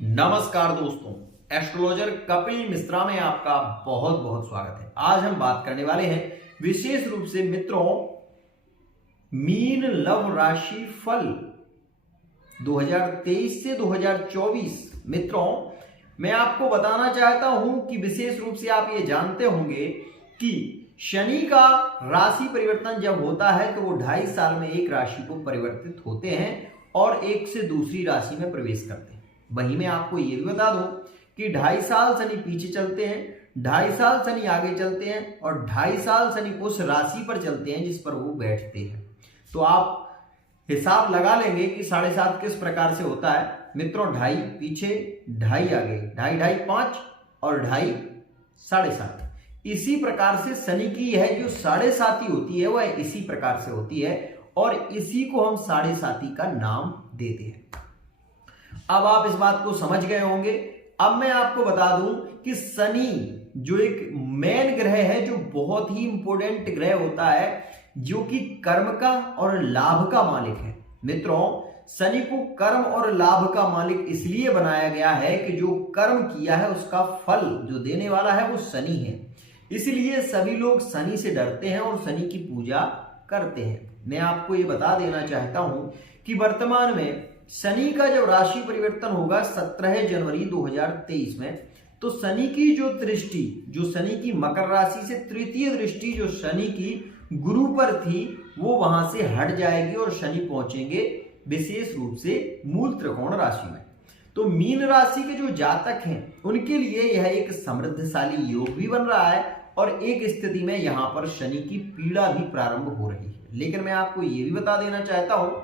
नमस्कार दोस्तों, एस्ट्रोलॉजर कपिल मिश्रा में आपका बहुत बहुत स्वागत है। आज हम बात करने वाले हैं विशेष रूप से मित्रों मीन लव राशि फल 2023 से 2024। मित्रों मैं आपको बताना चाहता हूं कि विशेष रूप से आप ये जानते होंगे कि शनि का राशि परिवर्तन जब होता है तो वो 2.5 साल में एक राशि को परिवर्तित होते हैं और एक से दूसरी राशि में प्रवेश करते हैं। वहीं मैं आपको ये भी बता दूं कि 2.5 साल शनि पीछे चलते हैं, 2.5 साल शनि आगे चलते हैं और 2.5 साल शनि उस राशि पर चलते हैं जिस पर वो बैठते हैं। तो आप हिसाब लगा लेंगे कि 7.5 किस प्रकार से होता है। मित्रों 2.5 पीछे, 2.5 आगे, 2.5 5 और 2.5 7.5। इसी प्रकार से शनि की यह जो 7.5 होती है वह इसी प्रकार से होती है और इसी को हम 7.5 का नाम देते हैं। अब आप इस बात को समझ गए होंगे। अब मैं आपको बता दूं कि शनि जो एक मेन ग्रह है, जो बहुत ही इंपॉर्टेंट ग्रह होता है, जो कि कर्म का और लाभ का मालिक है। मित्रों शनि को कर्म और लाभ का मालिक इसलिए बनाया गया है कि जो कर्म किया है उसका फल जो देने वाला है वो शनि है। इसलिए सभी लोग शनि से डरते हैं और शनि की पूजा करते हैं। मैं आपको ये बता देना चाहता हूं कि वर्तमान में शनि का जब राशि परिवर्तन होगा 17 जनवरी 2023 में, तो शनि की जो दृष्टि, जो शनि की मकर राशि से तृतीय दृष्टि जो शनि की गुरु पर थी, वो वहां से हट जाएगी और शनि पहुंचेंगे विशेष रूप से मूल त्रिकोण राशि में। तो मीन राशि के जो जातक हैं उनके लिए यह एक समृद्धशाली योग भी बन रहा है और एक स्थिति में यहां पर शनि की पीड़ा भी प्रारंभ हो रही है। लेकिन मैं आपको यह भी बता देना चाहता हूं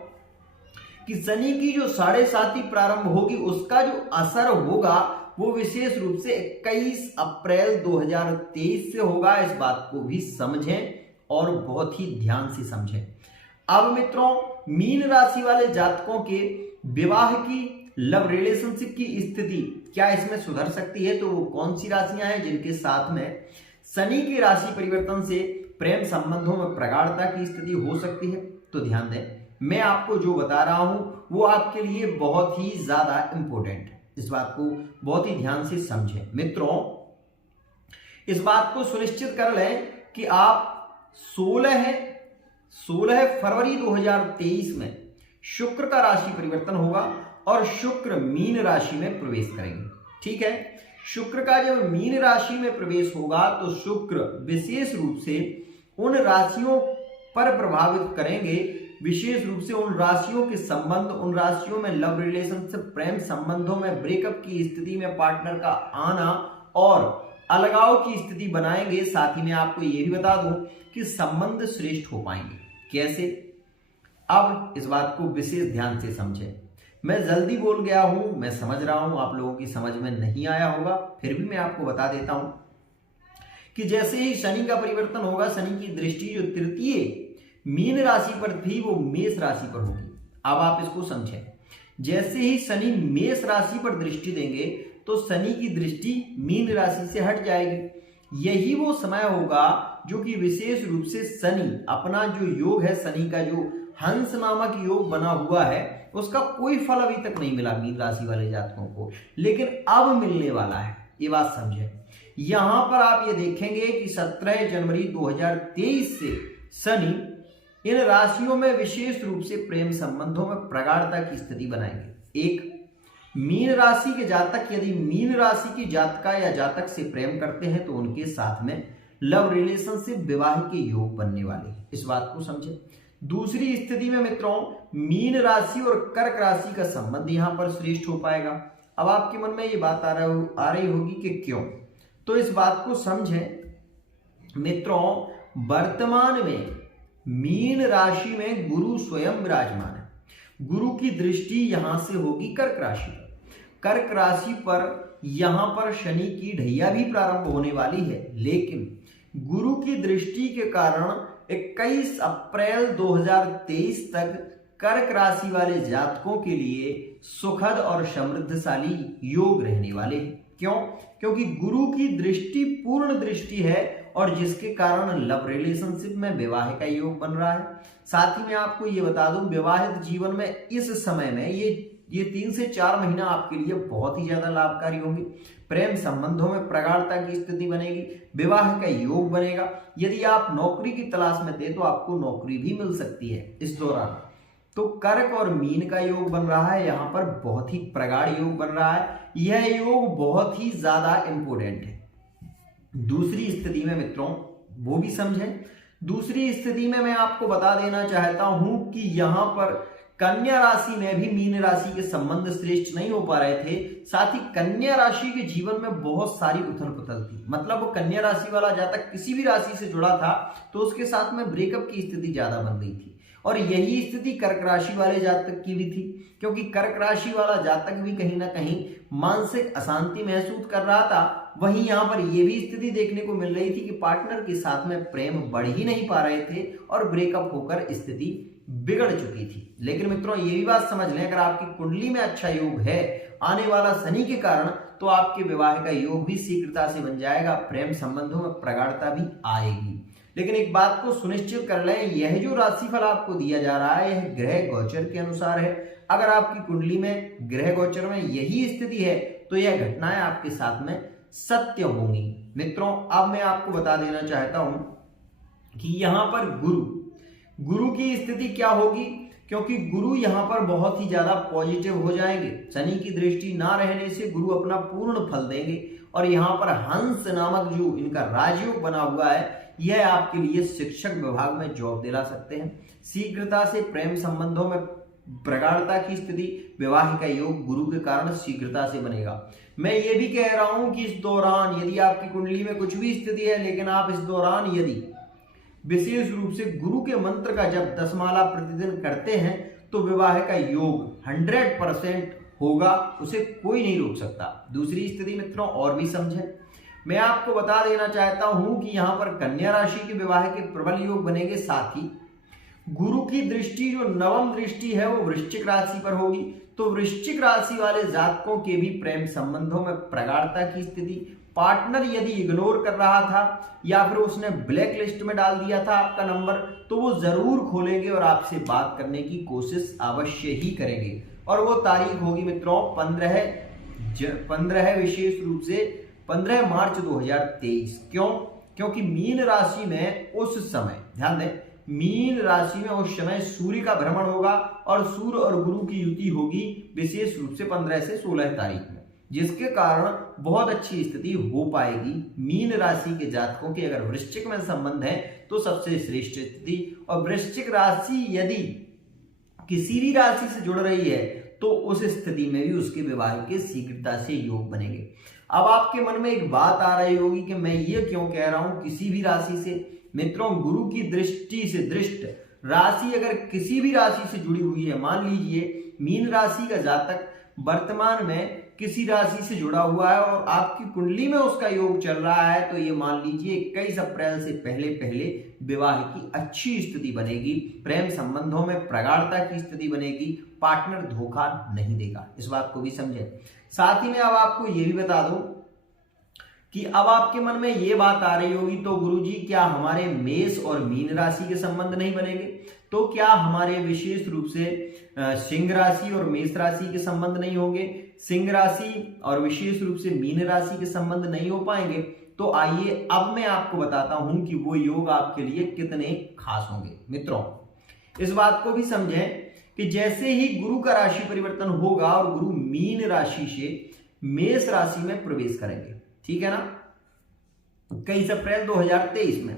कि शनि की जो 7.5 प्रारंभ होगी उसका जो असर होगा वो विशेष रूप से 21 अप्रैल 2023 से होगा। इस बात को भी समझें और बहुत ही ध्यान से समझें। अब मित्रों मीन राशि वाले जातकों के विवाह की, लव रिलेशनशिप की स्थिति क्या इसमें सुधर सकती है? तो वो कौन सी राशियां हैं जिनके साथ में शनि के राशि परिवर्तन से प्रेम संबंधों में प्रगाढ़ता की स्थिति हो सकती है? तो ध्यान दें, मैं आपको जो बता रहा हूं वो आपके लिए बहुत ही ज्यादा इंपॉर्टेंट है। इस बात को बहुत ही ध्यान से समझें। मित्रों इस बात को सुनिश्चित कर लें कि आप 16 फरवरी 2023 में शुक्र का राशि परिवर्तन होगा और शुक्र मीन राशि में प्रवेश करेंगे। ठीक है, शुक्र का जब मीन राशि में प्रवेश होगा तो शुक्र विशेष रूप से उन राशियों पर प्रभावित करेंगे, विशेष रूप से उन राशियों के संबंध, उन राशियों में लव रिलेशनशिप, प्रेम संबंधों में ब्रेकअप की स्थिति में पार्टनर का आना और अलगाव की स्थिति बनाएंगे। साथ ही मैं आपको यह भी बता दूं कि संबंध श्रेष्ठ हो पाएंगे। कैसे? अब इस बात को विशेष ध्यान से समझें। मैं जल्दी बोल गया हूं, मैं समझ रहा हूं आप लोगों की समझ में नहीं आया होगा, फिर भी मैं आपको बता देता हूं कि जैसे ही शनि का परिवर्तन होगा, शनि की दृष्टि जो तृतीय मीन राशि पर थी वो मेष राशि पर होगी। अब आप इसको समझें, जैसे ही शनि मेष राशि पर दृष्टि देंगे तो शनि की दृष्टि मीन राशि से हट जाएगी। यही वो समय होगा जो कि विशेष रूप से शनि अपना जो योग है, शनि का जो हंस नामक योग बना हुआ है, उसका कोई फल अभी तक नहीं मिला मीन राशि वाले जातकों को, लेकिन अब मिलने वाला है। ये बात समझें। यहां पर आप ये देखेंगे कि 17 जनवरी 2023 से शनि इन राशियों में विशेष रूप से प्रेम संबंधों में प्रगाढ़ता की स्थिति बनाएंगे। एक मीन राशि के जातक यदि मीन राशि की जातका या जातक से प्रेम करते हैं तो उनके साथ में लव रिलेशनशिप, विवाह के योग बनने वाले हैं। इस बात को समझें। दूसरी स्थिति में मित्रों मीन राशि और कर्क राशि का संबंध यहां पर श्रेष्ठ हो पाएगा। अब आपके मन में ये बात आ रही होगी कि क्यों? तो इस बात को समझें। मित्रों वर्तमान में मीन राशि में गुरु स्वयं विराजमान है। गुरु की दृष्टि यहां से होगी कर्क राशि पर। कर्क राशि पर यहां पर शनि की ढैया भी प्रारंभ होने वाली है, लेकिन गुरु की दृष्टि के कारण 21 अप्रैल 2023 तक कर्क राशि वाले जातकों के लिए सुखद और समृद्धशाली योग रहने वाले हैं। क्यों? क्योंकि गुरु की दृष्टि पूर्ण दृष्टि है और जिसके कारण लव रिलेशनशिप में विवाह का योग बन रहा है। साथ ही मैं आपको ये बता दूं, विवाहित जीवन में इस समय में ये ये 3 से 4 महीना आपके लिए बहुत ही ज्यादा लाभकारी होंगे। प्रेम संबंधों में प्रगाढ़ता की स्थिति बनेगी, विवाह का योग बनेगा। यदि आप नौकरी की तलाश में थे तो आपको नौकरी भी मिल सकती है इस दौरान। तो कर्क और मीन का योग बन रहा है, यहाँ पर बहुत ही प्रगाढ़ योग बन रहा है। यह योग बहुत ही ज्यादा इंपोर्टेंट है। दूसरी स्थिति में मित्रों वो भी समझें। दूसरी स्थिति में मैं आपको बता देना चाहता हूं कि यहां पर कन्या राशि में भी मीन राशि के संबंध श्रेष्ठ नहीं हो पा रहे थे। साथ ही कन्या राशि के जीवन में बहुत सारी उथल पुथल थी। मतलब वो कन्या राशि वाला जातक किसी भी राशि से जुड़ा था तो उसके साथ में ब्रेकअप की स्थिति ज्यादा बन रही थी। और यही स्थिति कर्क राशि वाले जातक की भी थी, क्योंकि कर्क राशि वाला जातक भी कहीं ना कहीं मानसिक अशांति महसूस कर रहा था। वहीं यहाँ पर यह भी स्थिति देखने को मिल रही थी कि पार्टनर के साथ में प्रेम बढ़ ही नहीं पा रहे थे और ब्रेकअप होकर स्थिति बिगड़ चुकी थी। लेकिन मित्रों ये भी बात समझ लें, अगर आपकी कुंडली में अच्छा योग है आने वाला शनि के कारण, तो आपके विवाह का योग भी शीघ्रता से बन जाएगा, प्रेम संबंधों में प्रगाढ़ता भी आएगी। लेकिन एक बात को सुनिश्चित कर लें, यह जो राशिफल आपको दिया जा रहा है यह ग्रह गोचर के अनुसार है। अगर आपकी कुंडली में ग्रह गोचर में यही स्थिति है तो यह घटनाएं आपके साथ में सत्य होंगी। मित्रों अब मैं आपको बता देना चाहता हूं कि यहां पर गुरु की स्थिति क्या होगी, क्योंकि गुरु यहां पर बहुत ही ज्यादा पॉजिटिव हो जाएंगे। शनि की दृष्टि ना रहने से गुरु अपना पूर्ण फल देंगे। और यहां पर हंस नामक जो इनका राजयोग बना हुआ है यह आपके लिए शिक्षक विभाग में जॉब दिला सकते हैं। शीघ्रता से प्रेम संबंधों में प्रगाढ़ता की स्थिति, विवाह का योग गुरु के कारण शीघ्रता से बनेगा। मैं ये भी कह रहा हूं कि इस दौरान यदि आपकी कुंडली में कुछ भी स्थिति है, लेकिन आप इस दौरान यदि विशेष रूप से गुरु के मंत्र का जब 10 माला प्रतिदिन करते हैं तो विवाह का योग 100% होगा, उसे कोई नहीं रोक सकता। दूसरी स्थिति मित्रों और भी समझें, मैं आपको बता देना चाहता हूं कि यहां पर कन्या राशि के विवाह के प्रबल योग बनेंगे। साथ ही गुरु की दृष्टि जो नवम दृष्टि है वो वृश्चिक राशि पर होगी, तो वृश्चिक राशि वाले जातकों के भी प्रेम संबंधों में प्रगाढ़ता की स्थिति। पार्टनर यदि इग्नोर कर रहा था या फिर उसने ब्लैक लिस्ट में डाल दिया था आपका नंबर, तो वो जरूर खोलेंगे और आपसे बात करने की कोशिश अवश्य ही करेंगे। और वो तारीख होगी मित्रों 15 विशेष रूप से 15 मार्च 2023। क्यों? क्योंकि मीन राशि में उस समय, ध्यान दें, मीन राशि में उस समय सूर्य का भ्रमण होगा और सूर्य और गुरु की युति होगी विशेष रूप से 15 से 16 तारीख में, जिसके कारण बहुत अच्छी स्थिति हो पाएगी मीन राशि के जातकों के। अगर वृश्चिक में संबंध है तो सबसे श्रेष्ठ स्थिति। और वृश्चिक राशि यदि किसी भी राशि से जुड़ रही है तो उस स्थिति में भी उसके विवाह के शीघ्रता से योग बनेंगे। अब आपके मन में एक बात आ रही होगी कि मैं ये क्यों कह रहा हूं किसी भी राशि से। मित्रों गुरु की दृष्टि से दृष्ट राशि अगर किसी भी राशि से जुड़ी हुई है, मान लीजिए मीन राशि का जातक वर्तमान में किसी राशि से जुड़ा हुआ है और आपकी कुंडली में उसका योग चल रहा है, तो ये मान लीजिए 21 अप्रैल से पहले विवाह की अच्छी स्थिति बनेगी, प्रेम संबंधों में प्रगाढ़ता की स्थिति बनेगी, पार्टनर धोखा नहीं देगा। इस बात को भी समझें। साथ ही में अब आपको ये भी बता दूं कि अब आपके मन में ये बात आ रही होगी, तो गुरुजी क्या हमारे मेष और मीन राशि के संबंध नहीं बनेंगे? तो क्या हमारे विशेष रूप से सिंह राशि और मेष राशि के संबंध नहीं होंगे? सिंह राशि और विशेष रूप से मीन राशि के संबंध नहीं हो पाएंगे? तो आइए अब मैं आपको बताता हूं कि वो योग आपके लिए कितने खास होंगे। मित्रों इस बात को भी समझें कि जैसे ही गुरु का राशि परिवर्तन होगा और गुरु मीन राशि से मेष राशि में प्रवेश करेंगे, ठीक है ना, 21 अप्रैल 2023 में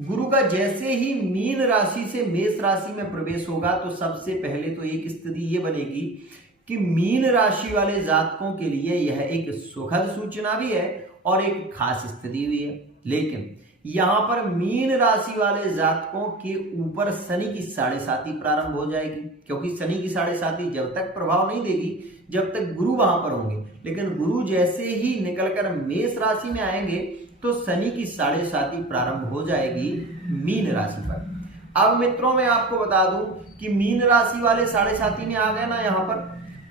गुरु का जैसे ही मीन राशि से मेष राशि में प्रवेश होगा तो सबसे पहले तो एक स्थिति ये बनेगी कि मीन राशि वाले जातकों के लिए यह एक सुखद सूचना भी है और एक खास स्थिति भी है। लेकिन यहां पर मीन राशि वाले जातकों के ऊपर शनि की 7.5 प्रारंभ हो जाएगी, क्योंकि शनि की 7.5 जब तक प्रभाव नहीं देगी जब तक गुरु वहां पर होंगे। लेकिन गुरु जैसे ही निकलकर मेष राशि में आएंगे तो शनि की 7.5 प्रारंभ हो जाएगी मीन राशि पर। अब मित्रों मैं आपको बता दूं कि मीन राशि वाले 7.5 में आ गए ना यहाँ पर।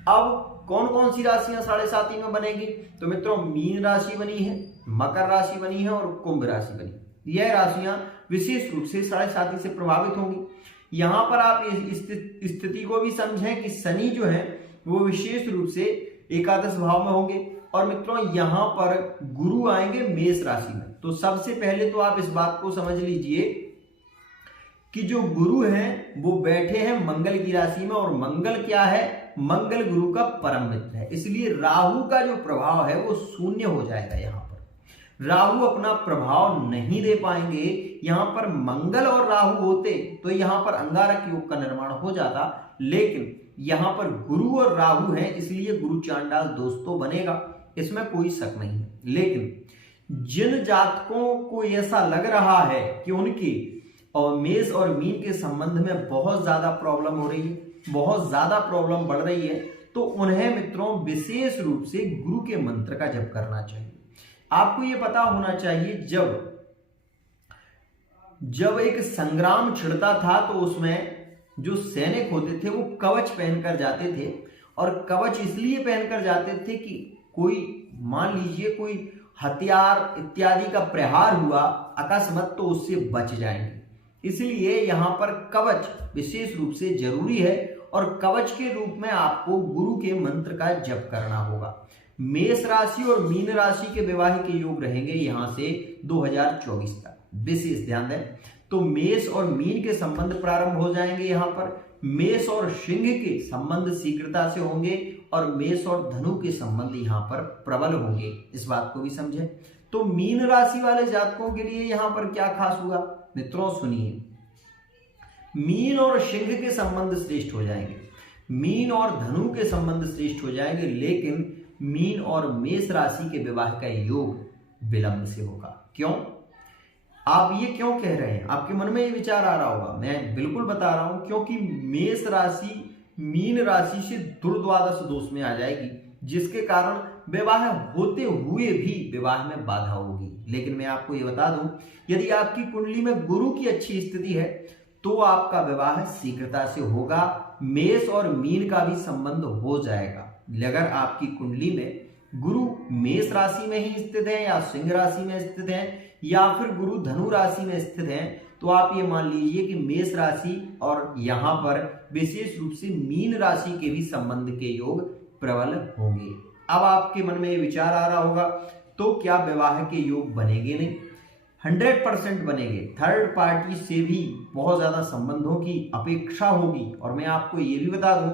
अब कौन कौन सी राशियां 7.5 में बनेगी? तो मित्रों मीन राशि बनी है, मकर राशि बनी है और कुंभ राशि बनी। यह राशियां विशेष रूप से 7.5 से प्रभावित होंगी। यहां पर आप इस स्थिति को भी समझें कि शनि जो है वो विशेष रूप से एकादश भाव में होंगे। और मित्रों यहां पर गुरु आएंगे मेष राशि में। तो सबसे पहले तो आप इस बात को समझ लीजिए कि जो गुरु हैं वो बैठे हैं मंगल की राशि में, और मंगल क्या है, मंगल गुरु का परम मित्र है। इसलिए राहु का जो प्रभाव है वो शून्य हो जाएगा। यहाँ पर राहु अपना प्रभाव नहीं दे पाएंगे। यहाँ पर मंगल और राहु होते तो यहाँ पर अंगारक योग का निर्माण हो जाता, लेकिन यहाँ पर गुरु और राहु हैं, इसलिए गुरु चांडाल दोष तो बनेगा, इसमें कोई शक नहीं है। लेकिन जिन जातकों को ऐसा लग रहा है कि उनकी और मेष और मीन के संबंध में बहुत ज्यादा प्रॉब्लम हो रही है, बहुत ज्यादा प्रॉब्लम बढ़ रही है, तो उन्हें मित्रों विशेष रूप से गुरु के मंत्र का जप करना चाहिए। आपको यह पता होना चाहिए जब एक संग्राम छिड़ता था तो उसमें जो सैनिक होते थे वो कवच पहनकर जाते थे, और कवच इसलिए पहनकर जाते थे कि कोई मान लीजिए कोई हथियार इत्यादि का प्रहार हुआ अकस्मात तो उससे बच जाएंगे। इसलिए यहां पर कवच विशेष रूप से जरूरी है, और कवच के रूप में आपको गुरु के मंत्र का जप करना होगा। मेष राशि और मीन राशि के वैवाहिक योग रहेंगे यहां से 2024 तक, विशेष ध्यान दें। तो मेष और मीन के संबंध प्रारंभ हो जाएंगे। यहाँ पर मेष और सिंह के संबंध शीघ्रता से होंगे, और मेष और धनु के संबंध यहाँ पर प्रबल होंगे, इस बात को भी समझें। तो मीन राशि वाले जातकों के लिए यहाँ पर क्या खास हुआ मित्रों, सुनिए। मीन और सिंह के संबंध श्रेष्ठ हो जाएंगे, मीन और धनु के संबंध श्रेष्ठ हो जाएंगे, लेकिन मीन और मेष राशि के विवाह का योग विलंब से होगा। क्यों? आप ये क्यों कह रहे हैं? आपके मन में ये विचार आ रहा होगा। मैं बिल्कुल बता रहा हूं, क्योंकि मेष राशि मीन राशि से दुर्द्वादश दोष में आ जाएगी, जिसके कारण विवाह होते हुए भी विवाह में बाधा होगी। लेकिन मैं आपको ये बता दूं, यदि आपकी कुंडली में गुरु की अच्छी स्थिति है तो आपका विवाह शीघ्रता से होगा। मेष और मीन का भी संबंध हो जाएगा। अगर आपकी कुंडली में गुरु मेष राशि में ही स्थित है, या सिंह राशि में स्थित है, या फिर गुरु धनु राशि में स्थित है, तो आप ये मान लीजिए कि मेष राशि और यहाँ पर विशेष रूप से मीन राशि के भी संबंध के योग प्रबल होंगे। अब आपके मन में ये विचार आ रहा होगा, तो क्या विवाह के योग बनेंगे? नहीं, 100% बनेंगे। थर्ड पार्टी से भी बहुत ज्यादा संबंधों की अपेक्षा होगी। और मैं आपको ये भी बता दूं,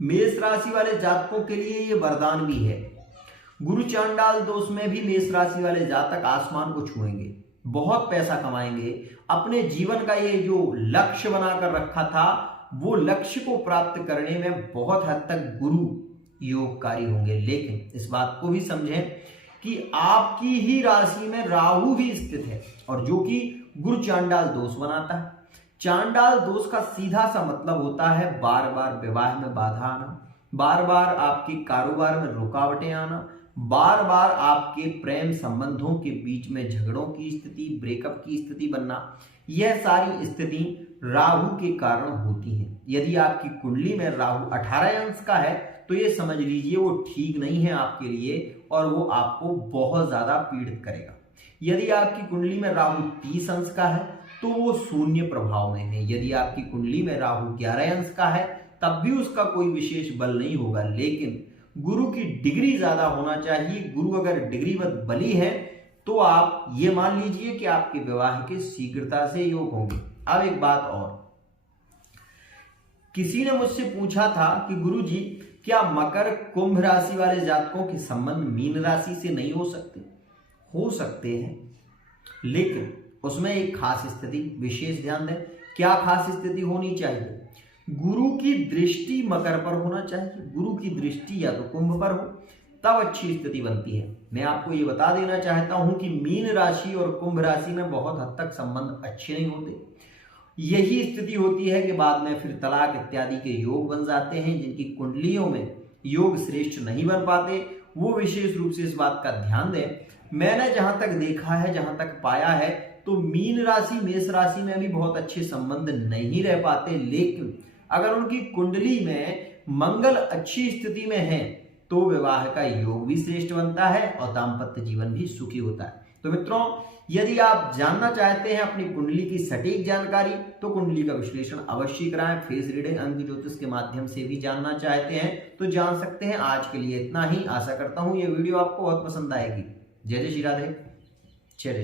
मेष राशि वाले जातकों के लिए ये वरदान भी है। गुरु चांडाल दोष में भी मेष राशि वाले जातक आसमान को छुएंगे, बहुत पैसा कमाएंगे, अपने जीवन का ये जो लक्ष्य बनाकर रखा था वो लक्ष्य को प्राप्त करने में बहुत हद तक गुरु योगकारी होंगे। लेकिन इस बात को भी समझें कि आपकी ही राशि में राहु भी स्थित है, और जो कि गुरु चांडाल दोष बनाता है। चांडाल दोष का सीधा सा मतलब होता है बार बार विवाह में बाधा आना, बार बार आपके कारोबार में रुकावटें आना, बार बार आपके प्रेम संबंधों के बीच में झगड़ों की स्थिति, ब्रेकअप की स्थिति बनना। यह सारी स्थिति राहु के कारण होती है। यदि आपकी कुंडली में राहु 18 अंश का है तो ये समझ लीजिए वो ठीक नहीं है आपके लिए, और वो आपको बहुत ज्यादा पीड़ित करेगा। यदि आपकी कुंडली में राहु 30 अंश का है तो वो शून्य प्रभाव में है। यदि आपकी कुंडली में राहु 11 अंश का है तब भी उसका कोई विशेष बल नहीं होगा, लेकिन गुरु की डिग्री ज्यादा होना चाहिए। गुरु अगर डिग्रीवत बली है तो आप ये मान लीजिए कि आपके विवाह के शीघ्रता से योग होंगे। अब एक बात और, किसी ने मुझसे पूछा था कि गुरुजी क्या मकर कुंभ राशि वाले जातकों के संबंध मीन राशि से नहीं हो सकते? हो सकते हैं, लेकिन उसमें एक खास स्थिति, विशेष ध्यान दें। क्या खास स्थिति होनी चाहिए? गुरु की दृष्टि मकर पर होना चाहिए, गुरु की दृष्टि या तो कुंभ पर हो, तब अच्छी स्थिति बनती है। मैं आपको ये बता देना चाहता हूं कि मीन राशि और कुंभ राशि में बहुत हद तक संबंध अच्छे नहीं होते। यही स्थिति होती है कि बाद में फिर तलाक इत्यादि के योग बन जाते हैं। जिनकी कुंडलियों में योग श्रेष्ठ नहीं बन पाते वो विशेष रूप से इस बात का ध्यान दें। मैंने जहां तक देखा है, जहां तक पाया है, तो मीन राशि मेष राशि में भी बहुत अच्छे संबंध नहीं रह पाते, लेकिन अगर उनकी कुंडली में मंगल अच्छी स्थिति में है तो विवाह का योग भी श्रेष्ठ बनता है और दाम्पत्य जीवन भी सुखी होता है। तो मित्रों, यदि आप जानना चाहते हैं अपनी कुंडली की सटीक जानकारी तो कुंडली का विश्लेषण अवश्य कराएं। फेस रीडिंग अंक ज्योतिष के माध्यम से भी जानना चाहते हैं तो जान सकते हैं। आज के लिए इतना ही। आशा करता हूं ये वीडियो आपको बहुत पसंद आएगी। जय जय श्री राधे। जय